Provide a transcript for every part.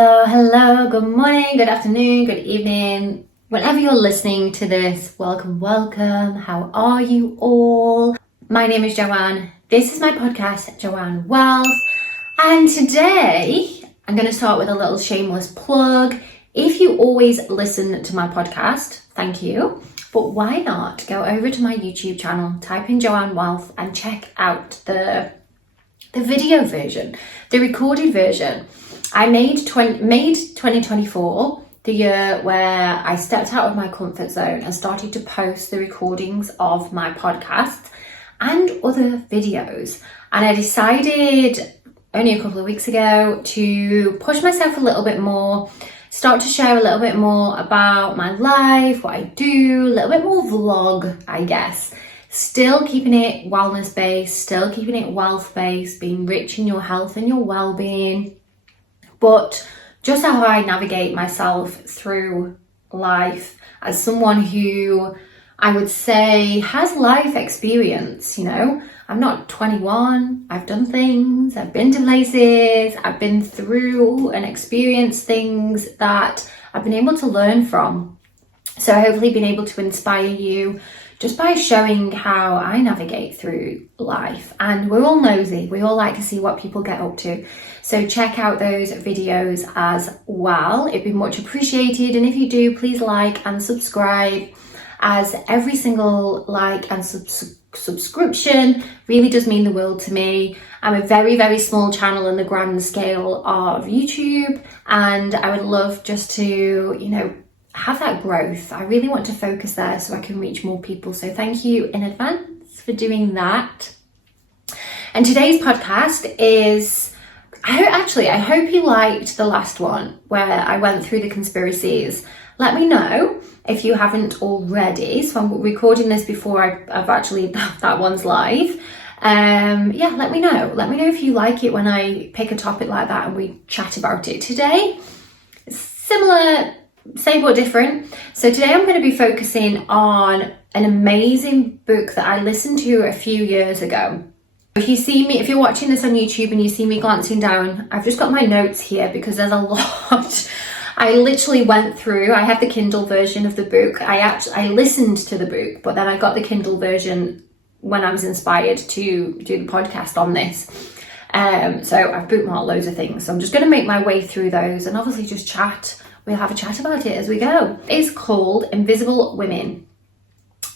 Hello, good morning, good afternoon, good evening. Whenever you're listening to this, welcome. How are you all? My name is Joanne. This is my podcast, Joanne Wellth. And today, I'm going to start with a little shameless plug. If you always listen to my podcast, thank you. But why not go over to my YouTube channel, type in Joanne Wellth and check out the video version, the recorded version. I made 2024 the year where I stepped out of my comfort zone and started to post the recordings of my podcasts and other videos. And I decided only a couple of weeks ago to push myself a little bit more, start to share a little bit more about my life, what I do, a little bit more vlog, I guess. Still keeping it wellness based, still keeping it wealth based, being rich in your health and your well-being. But just how I navigate myself through life as someone who I would say has life experience, I'm not 21, I've done things, I've been to places, I've been through and experienced things that I've been able to learn from. So hopefully been able to inspire you just by showing how I navigate through life. And we're all nosy, we all like to see what people get up to. So check out those videos as well. It'd be much appreciated. And if you do, please like and subscribe, as every single like and subscription really does mean the world to me. I'm a very, very small channel in the grand scale of YouTube, and I would love just to, have that growth. I really want to focus there so I can reach more people. So thank you in advance for doing that. And today's podcast is, I hope you liked the last one where I went through the conspiracies. Let me know if you haven't already. So I'm recording this before I've actually, that one's live. Let me know. Let me know if you like it when I pick a topic like that and we chat about it. Today, similar, same but different. So today I'm going to be focusing on an amazing book that I listened to a few years ago. If you're watching this on YouTube and you see me glancing down, I've just got my notes here because there's a lot. I literally went through, I have the Kindle version of the book. I listened to the book, but then I got the Kindle version when I was inspired to do the podcast on this. So I've bookmarked loads of things. So I'm just going to make my way through those and obviously just chat. We'll have a chat about it as we go. It's called Invisible Women,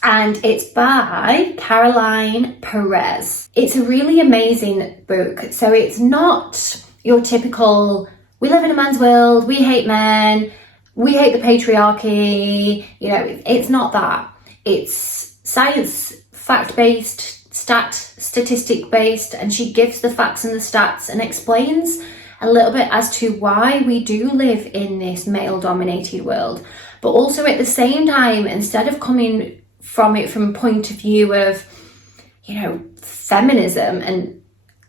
and it's by Caroline Perez. It's a really amazing book. So it's not your typical, we live in a man's world, we hate men, we hate the patriarchy. It's not that. It's science, fact-based, statistic-based, and she gives the facts and the stats and explains a little bit as to why we do live in this male-dominated world. But also at the same time, instead of coming from it from a point of view of, feminism and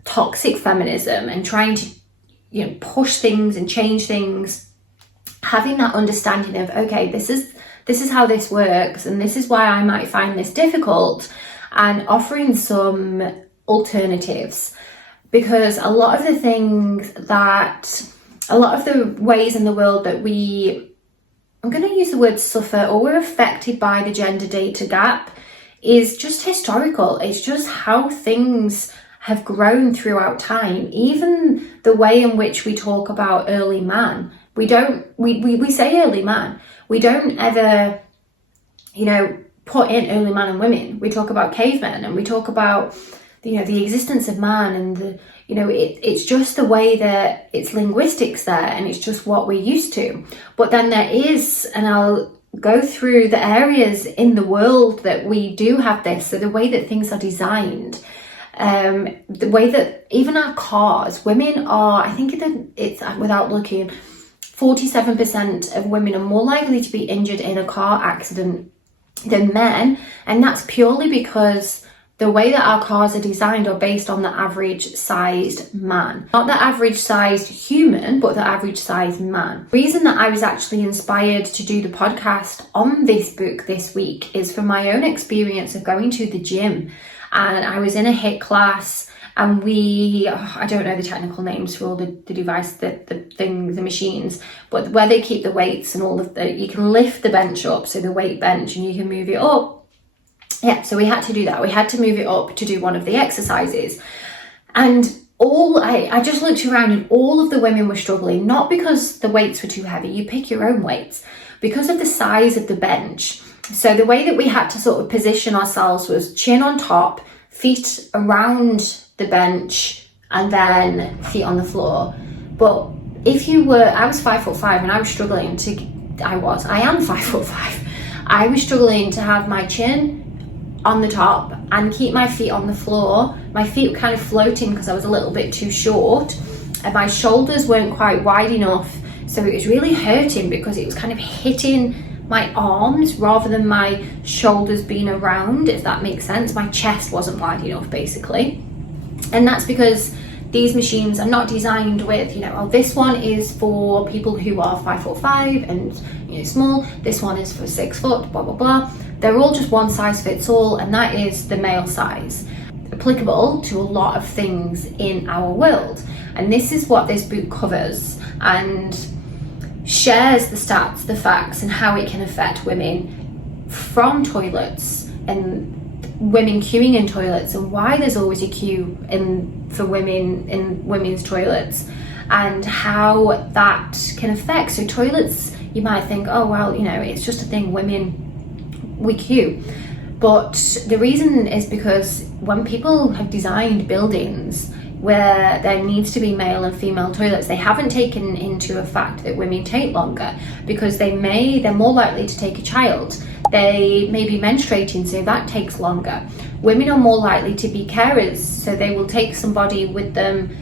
toxic feminism and trying to, push things and change things, having that understanding of, okay, this is how this works and this is why I might find this difficult, and offering some alternatives. Because a lot of the ways in the world that I'm going to use the word suffer, or we're affected by the gender data gap, is just historical. It's just how things have grown throughout time. Even the way in which we talk about early man, we say early man. We don't ever, put in early man and women. We talk about cavemen, and we talk about the existence of man, and it's just the way that it's linguistics there, and it's just what we're used to. But then there is, and I'll go through the areas in the world that we do have this. So the way that things are designed, the way that even our cars, women are, I think it's without looking, 47% of women are more likely to be injured in a car accident than men, and that's purely because the way that our cars are designed are based on the average sized man. Not the average sized human, but the average sized man. The reason that I was actually inspired to do the podcast on this book this week is from my own experience of going to the gym. And I was in a HIIT class And I don't know the technical names for all the device, the things, the machines, but where they keep the weights and all of you can lift the bench up, so the weight bench, and you can move it up. Yeah, so we had to do that. We had to move it up to do one of the exercises. And I just looked around and all of the women were struggling, not because the weights were too heavy, you pick your own weights, because of the size of the bench. So the way that we had to sort of position ourselves was chin on top, feet around the bench, and then feet on the floor. But I was 5'5" and I was struggling I am 5'5". I was struggling to have my chin on the top and keep my feet on the floor. My feet were kind of floating because I was a little bit too short, and my shoulders weren't quite wide enough. So it was really hurting because it was kind of hitting my arms rather than my shoulders being around, if that makes sense. My chest wasn't wide enough, basically. And that's because these machines are not designed with, this one is for people who are 5'5" and small, this one is for 6 foot, blah blah blah. They're all just one size fits all, and that is the male size, applicable to a lot of things in our world. And this is what this book covers, and shares the stats, the facts, and how it can affect women from toilets, and women queuing in toilets, and why there's always a queue for women in women's toilets, and how that can affect. So toilets, you might think, oh well, it's just a thing, women, we queue. But the reason is because when people have designed buildings where there needs to be male and female toilets, they haven't taken into a fact that women take longer, because they're more likely to take a child. They may be menstruating, so that takes longer. Women are more likely to be carers, so they will take somebody with them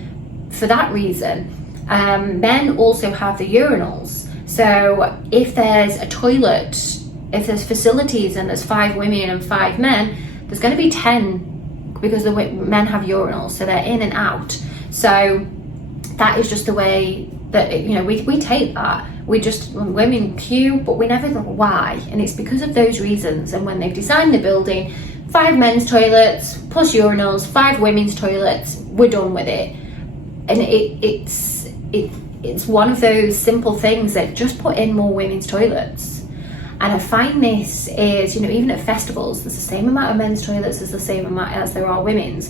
for that reason. Men also have the urinals. So if there's a toilet, if there's facilities and there's 5 women and 5 men, there's going to be 10, because the men have urinals, so they're in and out. So that is just the way that we take that. Women queue, but we never know why, and it's because of those reasons. And when they've designed the building, 5 men's toilets plus urinals, 5 women's toilets, we're done with it. And it's one of those simple things that just put in more women's toilets. And I find this is, even at festivals, there's the same amount of men's toilets as the same amount as there are women's.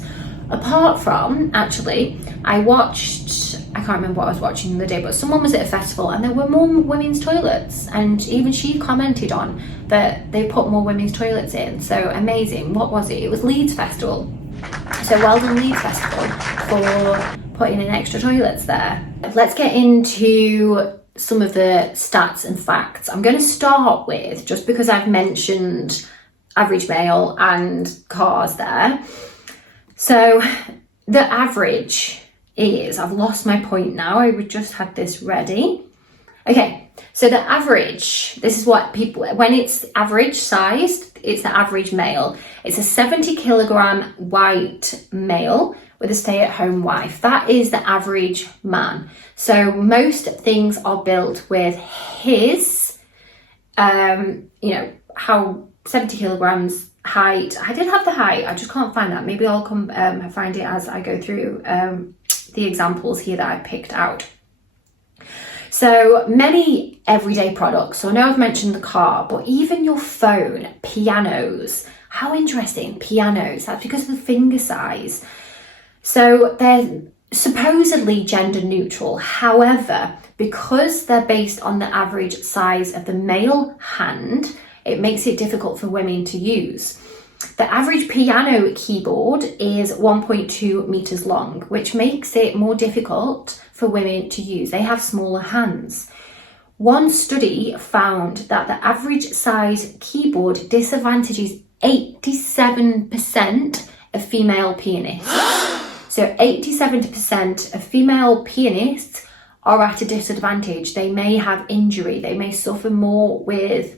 Apart from, actually, I can't remember what I was watching the other day, but someone was at a festival and there were more women's toilets. And even she commented on that they put more women's toilets in. So amazing. What was it? It was Leeds Festival. So well done, Leeds Festival, for putting in extra toilets there. Let's get into some of the stats and facts. I'm going to start with, just because I've mentioned average male and cars there. So the average is, I've lost my point now, I just had this ready. Okay, so the average, this is what people, when it's average sized, it's the average male. It's a 70 kilogram white male with a stay-at-home wife. That is the average man. So most things are built with his, how 70 kilograms height. I did have the height, I just can't find that. Maybe I'll come find it as I go through the examples here that I picked out. So many everyday products. So I know I've mentioned the car, but even your phone, pianos. How interesting, pianos. That's because of the finger size. So they're supposedly gender neutral. However, because they're based on the average size of the male hand, it makes it difficult for women to use. The average piano keyboard is 1.2 meters long, which makes it more difficult for women to use. They have smaller hands. One study found that the average size keyboard disadvantages 87% of female pianists. So 87% of female pianists are at a disadvantage. They may have injury. They may suffer more with,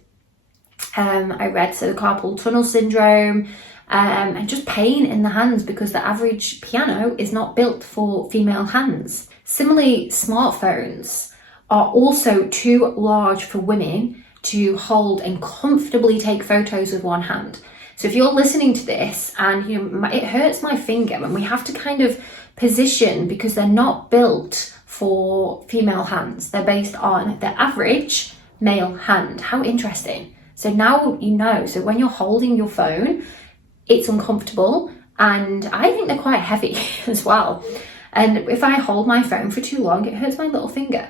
I read, so the carpal tunnel syndrome, and just pain in the hands, because the average piano is not built for female hands. Similarly, smartphones are also too large for women to hold and comfortably take photos with one hand. So if you're listening to this and it hurts my finger, and we have to kind of position, because they're not built for female hands. They're based on the average male hand. How interesting. So now you know. So when you're holding your phone, it's uncomfortable, and I think they're quite heavy as well. And if I hold my phone for too long, it hurts my little finger.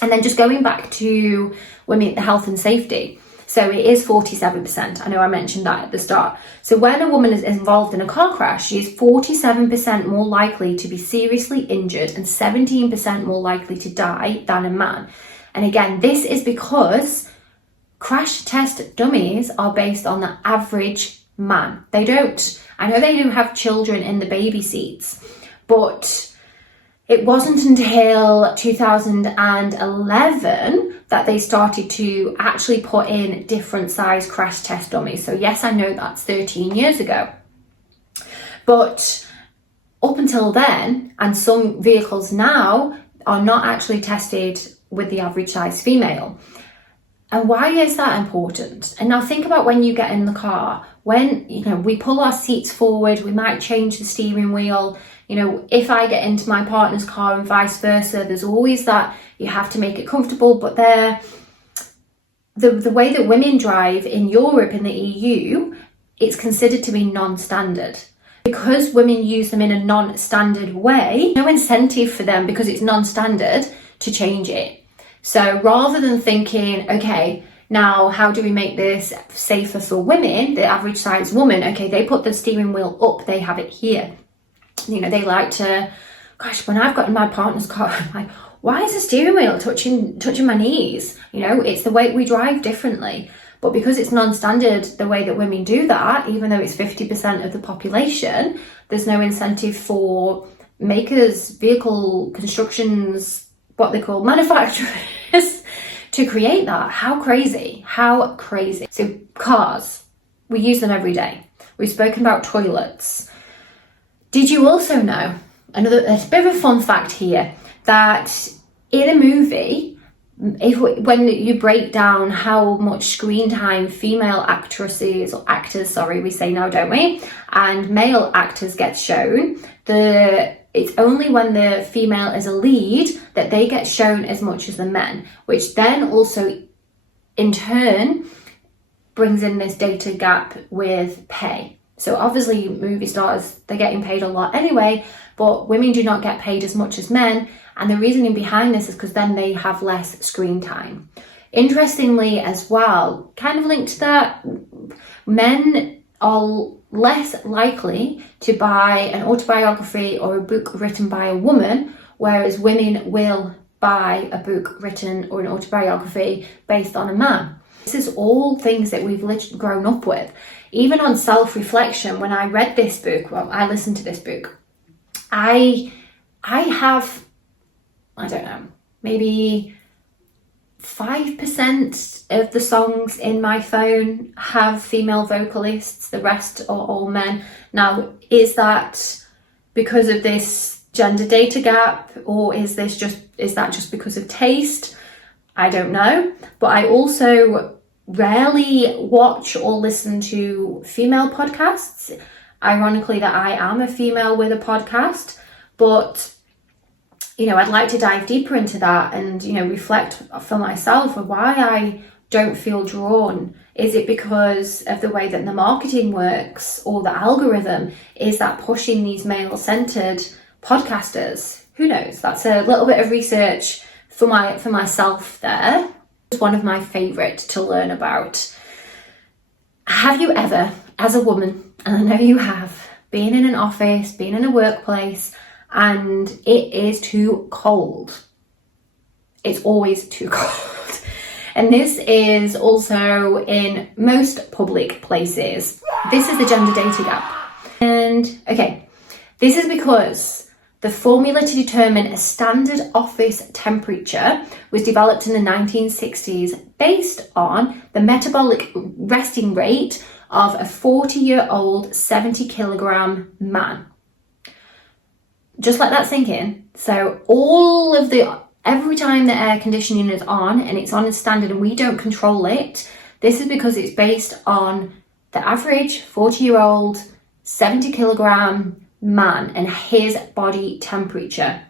And then just going back to women, the health and safety. So it is 47%. I know I mentioned that at the start. So when a woman is involved in a car crash, she is 47% more likely to be seriously injured and 17% more likely to die than a man. And again, this is because crash test dummies are based on the average man. I know they do have children in the baby seats, but it wasn't until 2011 that they started to actually put in different size crash test dummies. So yes, I know that's 13 years ago. But up until then, and some vehicles now are not actually tested with the average size female. And why is that important? And now think about when you get in the car, when we pull our seats forward, we might change the steering wheel. If I get into my partner's car and vice versa, there's always that you have to make it comfortable. But the way that women drive in Europe, in the EU, it's considered to be non-standard. Because women use them in a non-standard way, no incentive for them, because it's non-standard, to change it. So rather than thinking, okay, now how do we make this safer for women, the average size woman, okay, they put the steering wheel up, they have it here. They like to, when I've got in my partner's car, I'm like, why is the steering wheel touching my knees? It's the way we drive differently. But because it's non-standard, the way that women do that, even though it's 50% of the population, there's no incentive for makers, vehicle constructions, what they call manufacturers, to create that. How crazy. So cars, we use them every day. We've spoken about toilets. Did you also know, a bit of a fun fact here, that in a movie, when you break down how much screen time female actors, we say now, don't we, and male actors get shown, it's only when the female is a lead that they get shown as much as the men, which then also in turn brings in this data gap with pay. So obviously movie stars, they're getting paid a lot anyway, but women do not get paid as much as men. And the reasoning behind this is because then they have less screen time. Interestingly as well, kind of linked to that, men are less likely to buy an autobiography or a book written by a woman, whereas women will buy a book written or an autobiography based on a man. This is all things that we've grown up with. Even on self-reflection, when I read this book, I listened to this book, I have, I don't know, maybe 5% of the songs in my phone have female vocalists, the rest are all men. Now, is that because of this gender data gap, or is that just because of taste? I don't know. But I also rarely watch or listen to female podcasts. Ironically, that I am a female with a podcast, but I'd like to dive deeper into that and, reflect for myself of why I don't feel drawn. Is it because of the way that the marketing works, or the algorithm? Is that pushing these male-centered podcasters? Who knows? That's a little bit of research for myself there. It's one of my favorite to learn about. Have you ever, as a woman, and I know you have, been in an office, been in a workplace, and it is too cold? It's always too cold. And this is also in most public places. This is the gender data gap. And okay, this is because the formula to determine a standard office temperature was developed in the 1960s based on the metabolic resting rate of a 40-year-old 70-kilogram man. Just let that sink in. So every time the air conditioning is on, and it's on a standard and we don't control it, this is because it's based on the average 40-year-old, 70-kilogram man and his body temperature.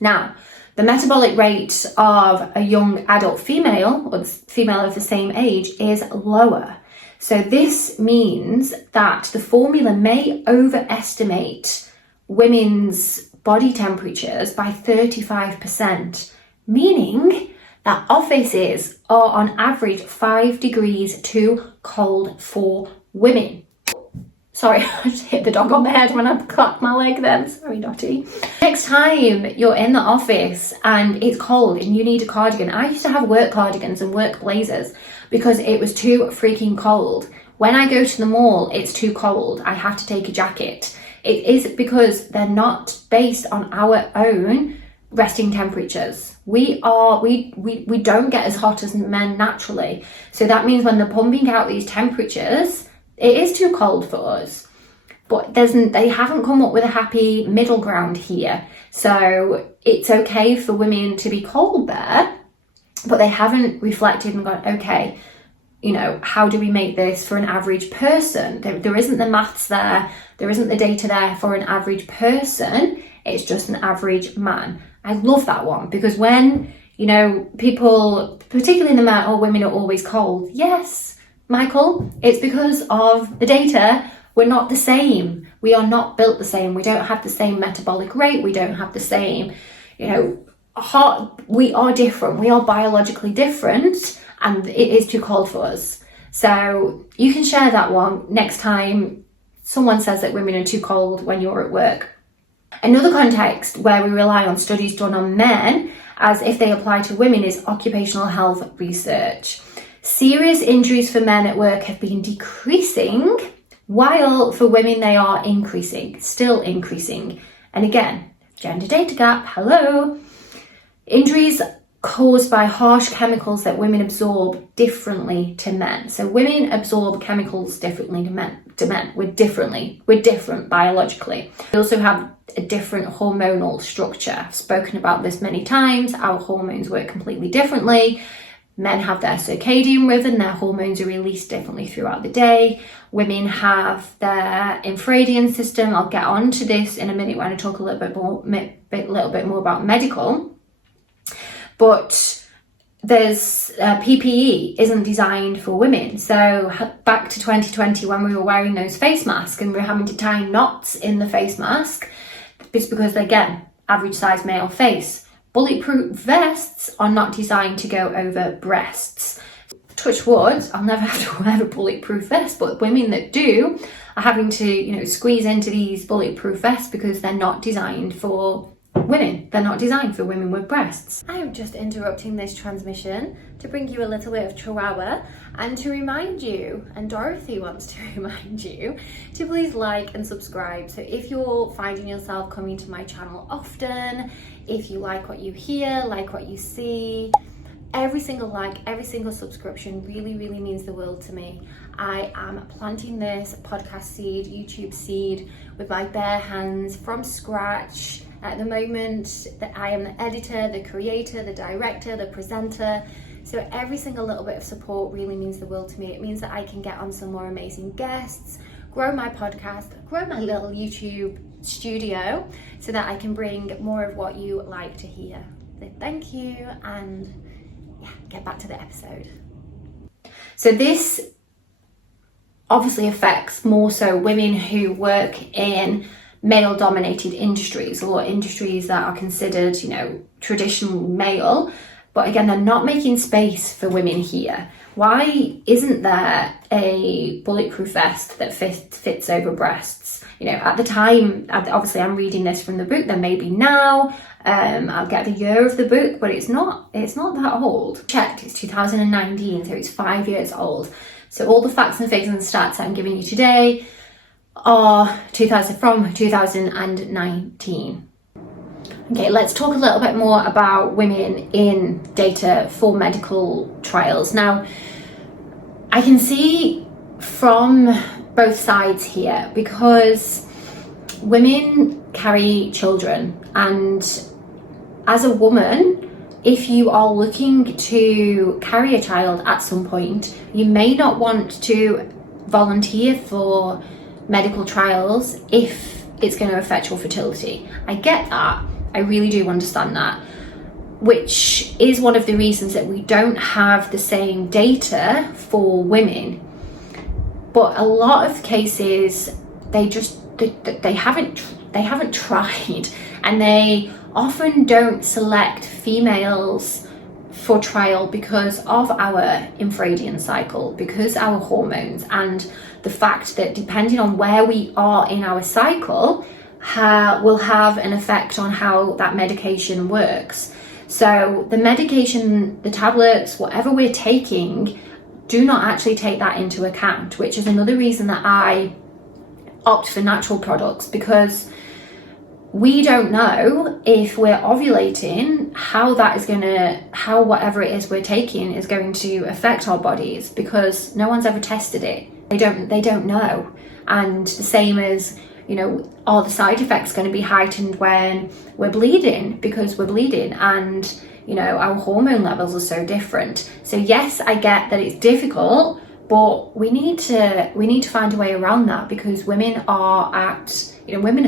Now, the metabolic rate of a young adult female, or female of the same age, is lower. So this means that the formula may overestimate women's body temperatures by 35%, meaning that offices are on average 5 degrees too cold for women. Sorry, I just hit the dog on the head when I clapped my leg then. Sorry, Dottie. Next time you're in the office and it's cold and you need a cardigan. I used to have work cardigans and work blazers because it was too freaking cold. When I go to the mall, it's too cold. I have to take a jacket. It is because they're not based on our own resting temperatures. We don't get as hot as men naturally. So that means when they're pumping out these temperatures, it is too cold for us, but they haven't come up with a happy middle ground here. So it's okay for women to be cold there, but they haven't reflected and gone, okay, you know, how do we make this for an average person? There isn't the maths there. There isn't the data there for an average person. It's just an average man. I love that one because when, you know, people, particularly in the men, oh, women are always cold. Yes, Michael, it's because of the data. We're not the same. We are not built the same. We don't have the same metabolic rate. We don't have the same, you know, we are different. We are biologically different and it is too cold for us. So you can share that one next time someone says that women are too cold when you're at work. Another context where we rely on studies done on men as if they apply to women is occupational health research. Serious injuries for men at work have been decreasing, while for women they are increasing, still increasing. And again, gender data gap, hello. Injuries caused by harsh chemicals that women absorb differently to men. So women absorb chemicals differently to men. We're different biologically. We also have a different hormonal structure. I've spoken about this many times. Our hormones work completely differently. Men have their circadian rhythm, their hormones are released differently throughout the day. Women have their infradian system. I'll get on to this in a minute when I talk a little bit more about medical. But there's PPE isn't designed for women. So back to 2020 when we were wearing those face masks and we were having to tie knots in the face mask, it's because, again, average size male face. Bulletproof vests are not designed to go over breasts. Touch wood, I'll never have to wear a bulletproof vest, but women that do are having to, you know, squeeze into these bulletproof vests because they're not designed for women. They're not designed for women with breasts. I am just interrupting this transmission to bring you a little bit of chihuahua and to remind you, and Dorothy wants to remind you, to please like and subscribe. So if you're finding yourself coming to my channel often, if you like what you hear, like what you see, every single like, every single subscription really means the world to me. I am planting this podcast seed, YouTube seed, with my bare hands from scratch. At the moment, that I am the editor, the creator, the director, the presenter. So every single little bit of support really means the world to me. It means that I can get on some more amazing guests, grow my podcast, grow my little YouTube studio so that I can bring more of what you like to hear. So thank you, and yeah, get back to the episode. So this obviously affects more so women who work in male-dominated industries or industries that are considered, you know, traditional male, but again, they're not making space for women here. Why isn't there a bulletproof vest that fits over breasts? You know, at the time, obviously I'm reading this from the book, there may be now, I'll get the year of the book, but it's not that old. Checked, it's 2019, so it's 5 years old. So all the facts and figures and stats that I'm giving you today are from 2019. Okay, let's talk a little bit more about women in data for medical trials. Now, I can see from both sides here because women carry children, and as a woman, if you are looking to carry a child at some point, you may not want to volunteer for medical trials if it's going to affect your fertility. I get that. I really do understand that, which is one of the reasons that we don't have the same data for women. But a lot of cases, they haven't tried, and they often don't select females for trial because of our infradian cycle, because our hormones, and the fact that depending on where we are in our cycle will have an effect on how that medication works. So the medication, the tablets, whatever we're taking, do not actually take that into account, which is another reason that I opt for natural products, because we don't know if we're ovulating how whatever it is we're taking is going to affect our bodies, because no one's ever tested it. They don't know. And the same as, are the side effects going to be heightened when we're bleeding, because we're bleeding, and our hormone levels are so different. So yes, I get that it's difficult, but we need to find a way around that, because women are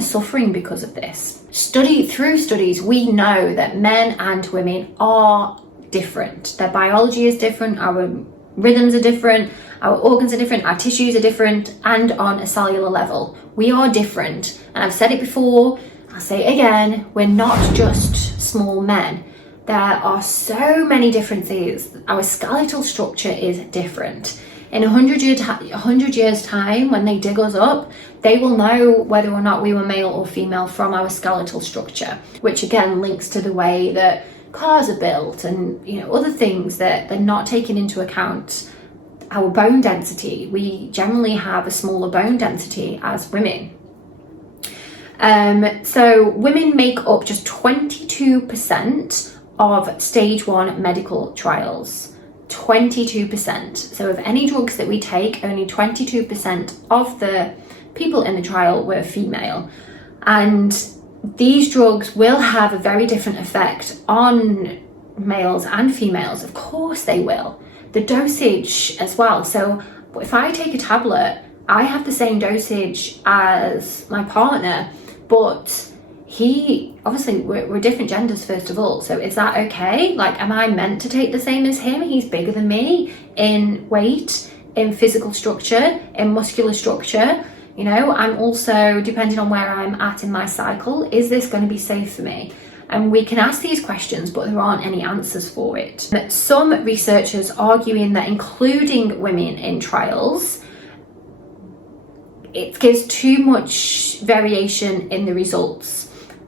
suffering because of this. Through studies, we know that men and women are different. Their biology is different, our rhythms are different, our organs are different, our tissues are different, and on a cellular level, we are different. And I've said it before, I'll say it again, we're not just small men. There are so many differences. Our skeletal structure is different. In 100 years time, when they dig us up, they will know whether or not we were male or female from our skeletal structure, which again links to the way that cars are built and other things that they're not taking into account. Our bone density, we generally have a smaller bone density as women. So women make up just 22% of stage 1 medical trials. 22%. So of any drugs that we take, only 22% of the people in the trial were female. And these drugs will have a very different effect on males and females. Of course they will. The dosage as well. So if I take a tablet, I have the same dosage as my partner, but we're different genders first of all. So is that okay? Like, am I meant to take the same as him? He's bigger than me in weight, in physical structure, in muscular structure. I'm also, depending on where I'm at in my cycle, is this going to be safe for me? And we can ask these questions, but there aren't any answers for it. Some researchers arguing that including women in trials, it gives too much variation in the results.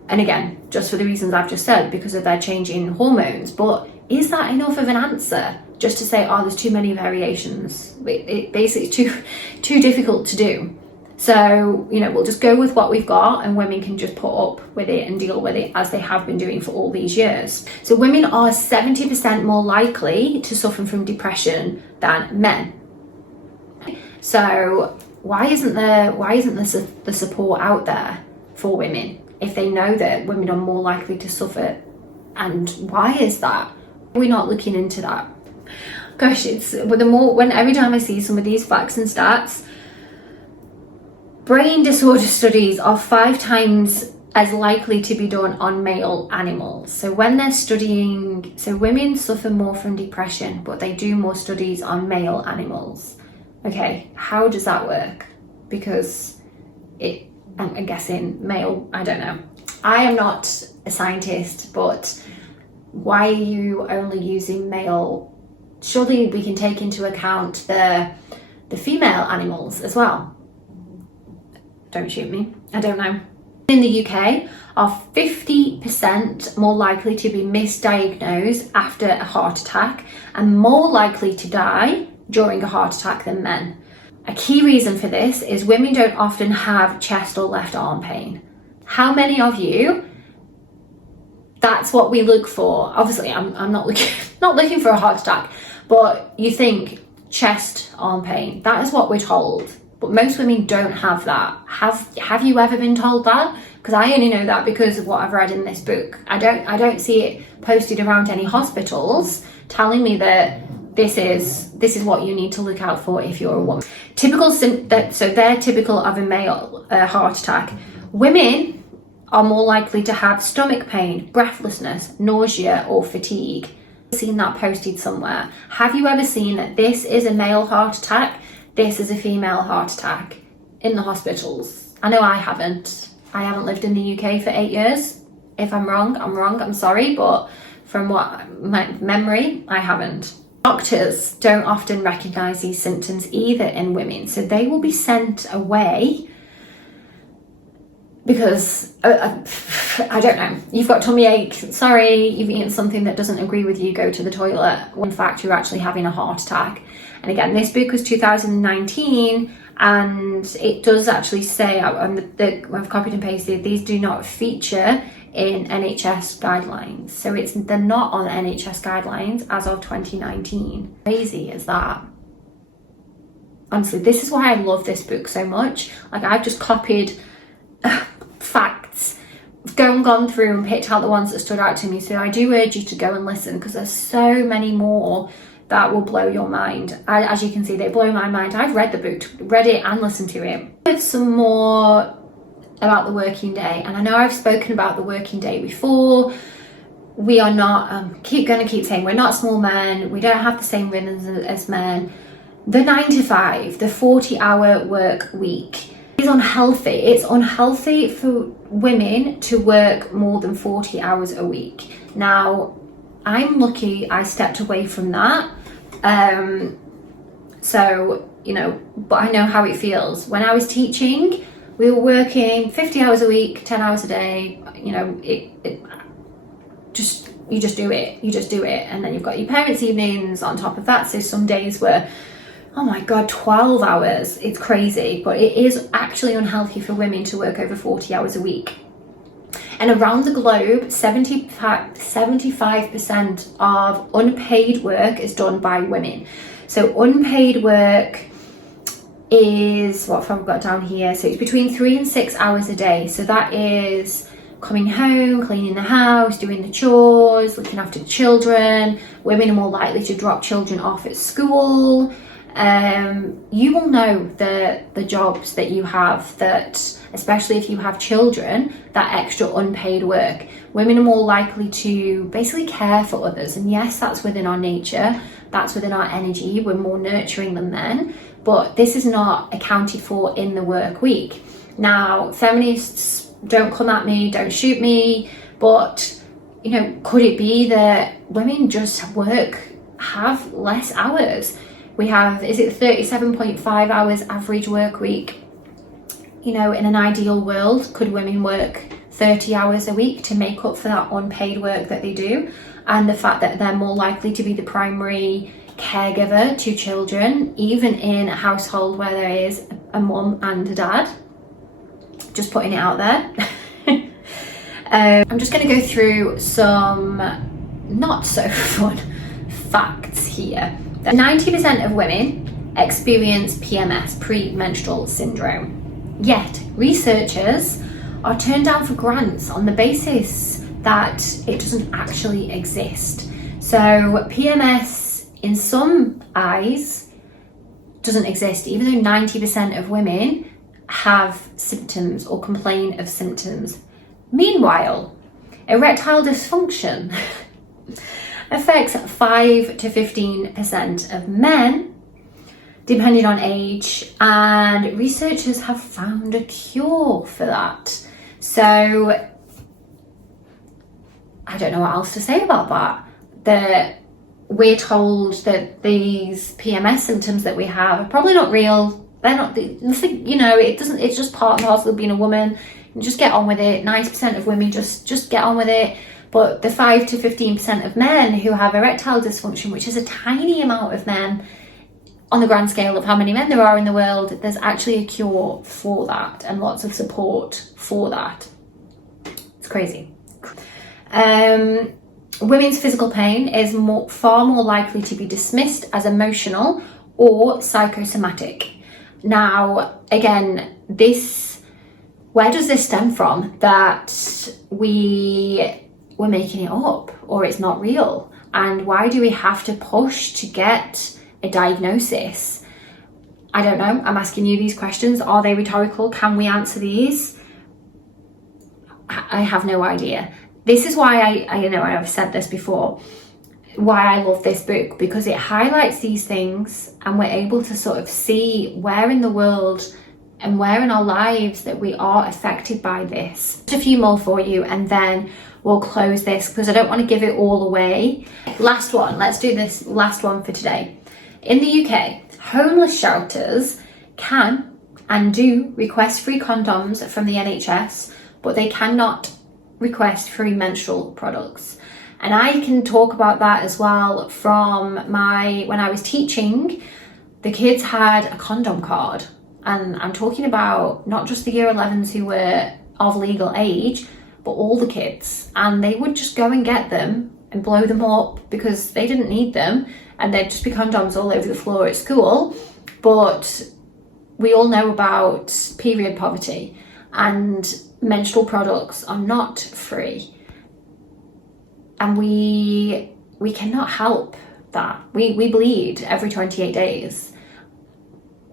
And again, just for the reasons I've just said, because of their changing hormones. But is that enough of an answer? Just to say, there's too many variations. It basically too difficult to do. So, we'll just go with what we've got, and women can just put up with it and deal with it as they have been doing for all these years. So women are 70% more likely to suffer from depression than men. So why isn't the support out there for women if they know that women are more likely to suffer? And why is that? We're not looking into that. Gosh, every time I see some of these facts and stats, brain disorder studies are 5 times as likely to be done on male animals. So when they're studying, women suffer more from depression, but they do more studies on male animals. Okay, how does that work? Because I'm guessing male, I don't know. I am not a scientist, but why are you only using male? Surely we can take into account the female animals as well. Don't shoot me, I don't know. In the UK, are 50% more likely to be misdiagnosed after a heart attack and more likely to die during a heart attack than men. A key reason for this is women don't often have chest or left arm pain. How many of you, that's what we look for? Obviously, I'm not looking for a heart attack, but you think chest, arm pain, that is what we're told. But most women don't have that. Have you ever been told that? Because I only know that because of what I've read in this book. I don't see it posted around any hospitals telling me that this is what you need to look out for if you're a woman. So they're typical of a male heart attack. Women are more likely to have stomach pain, breathlessness, nausea, or fatigue. Seen that posted somewhere. Have you ever seen that this is a male heart attack, this is a female heart attack in the hospitals? I know I haven't. I haven't lived in the UK for 8 years. If I'm wrong, I'm sorry, but from what my memory, I haven't. Doctors don't often recognize these symptoms either in women, so they will be sent away because I don't know, you've got tummy ache, sorry, you've eaten something that doesn't agree with you, go to the toilet. In fact, you're actually having a heart attack. And again, this book was 2019, and it does actually say, I've copied and pasted, these do not feature in NHS guidelines. So they're not on NHS guidelines as of 2019. Crazy is that? Honestly, this is why I love this book so much. Like, I've just copied facts, gone through and picked out the ones that stood out to me. So I do urge you to go and listen, because there's so many more that will blow your mind. As you can see, they blow my mind. I've read the book, read it and listened to it. With some more about the working day, and I know I've spoken about the working day before. We are not, keep saying, we're not small men, we don't have the same rhythms as men. The 9 to 5, the 40-hour work week is unhealthy. It's unhealthy for women to work more than 40 hours a week. Now, I'm lucky I stepped away from that. So, you know, but I know how it feels. When I was teaching, we were working 50 hours a week, 10 hours a day. You know, you just do it. And then you've got your parents' evenings on top of that. So some days were, oh my God, 12 hours. It's crazy. But it is actually unhealthy for women to work over 40 hours a week. And around the globe, 75% of unpaid work is done by women. So unpaid work is, what have I got down here? So it's between 3 and 6 hours a day. So that is coming home, cleaning the house, doing the chores, looking after the children. Women are more likely to drop children off at school. You will know the jobs that you have, that especially if you have children, that extra unpaid work. Women are more likely to basically care for others, and yes, that's within our nature, that's within our energy, we're more nurturing than men, but this is not accounted for in the work week. Now, feminists, don't come at me, don't shoot me, but you know, could it be that women just have less hours? We have, is it 37.5 hours average work week? You know, in an ideal world, could women work 30 hours a week to make up for that unpaid work that they do? And the fact that they're more likely to be the primary caregiver to children, even in a household where there is a mum and a dad. Just putting it out there. I'm just going to go through some not so fun facts here. 90% of women experience PMS, premenstrual syndrome. Yet, researchers are turned down for grants on the basis that it doesn't actually exist. So PMS, in some eyes, doesn't exist, even though 90% of women have symptoms or complain of symptoms. Meanwhile, erectile dysfunction affects 5 to 15% of men, depending on age, and researchers have found a cure for that. So I don't know what else to say about that. That we're told that these PMS symptoms that we have are probably not real. They're not, you know, it's just part and parcel of being a woman. You just get on with it. 90% of women just get on with it. But the 5 to 15% of men who have erectile dysfunction, which is a tiny amount of men on the grand scale of how many men there are in the world, there's actually a cure for that and lots of support for that. It's crazy. Women's physical pain is far more likely to be dismissed as emotional or psychosomatic. Now, again, where does this stem from? That we're making it up, or it's not real? And why do we have to push to get a diagnosis? I don't know. I'm asking you these questions. Are they rhetorical? Can we answer these? I have no idea. This is why I've said this before, why I love this book, because it highlights these things and we're able to sort of see where in the world and where in our lives that we are affected by this. Just a few more for you and then we'll close this because I don't want to give it all away. Last one, let's do this last one for today. In the UK, homeless shelters can and do request free condoms from the NHS, but they cannot request free menstrual products. And I can talk about that as well from when I was teaching, the kids had a condom card. And I'm talking about not just the year 11s who were of legal age, but all the kids. And they would just go and get them and blow them up because they didn't need them. And there'd just be condoms all over the floor at school. But we all know about period poverty, and menstrual products are not free. And we cannot help that. We bleed every 28 days.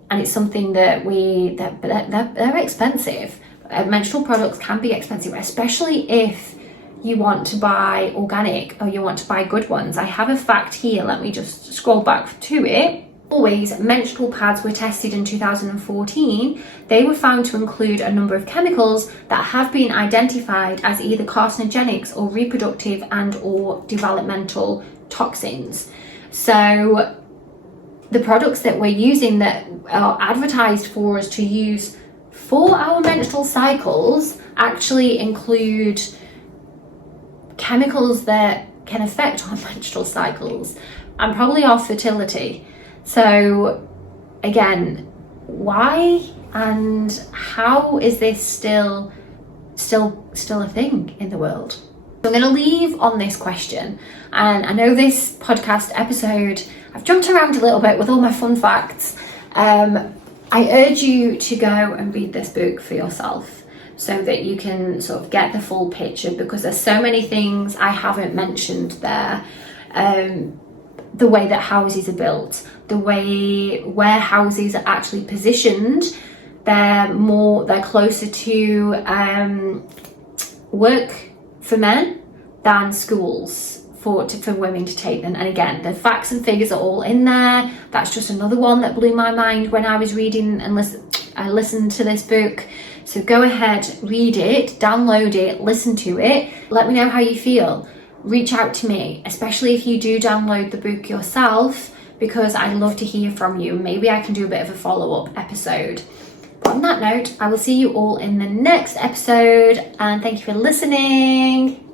And it's something that they're expensive. Menstrual products can be expensive, especially if you want to buy organic or you want to buy good ones. I have a fact here, let me just scroll back to it. Always, menstrual pads were tested in 2014. They were found to include a number of chemicals that have been identified as either carcinogenics or reproductive and or developmental toxins. So the products that we're using that are advertised for us to use for our menstrual cycles actually include chemicals that can affect our menstrual cycles and probably our fertility. So again, why and how is this still a thing in the world? I'm going to leave on this question, and I know this podcast episode I've jumped around a little bit with all my fun facts. I urge you to go and read this book for yourself so that you can sort of get the full picture, because there's so many things I haven't mentioned there. The way that houses are built, the way where houses are actually positioned, they're closer to work for men than schools for women to take them. And again, the facts and figures are all in there. That's just another one that blew my mind when I was reading and I listened to this book. So go ahead, read it, download it, listen to it. Let me know how you feel. Reach out to me, especially if you do download the book yourself, because I'd love to hear from you. Maybe I can do a bit of a follow-up episode. But on that note, I will see you all in the next episode, and thank you for listening.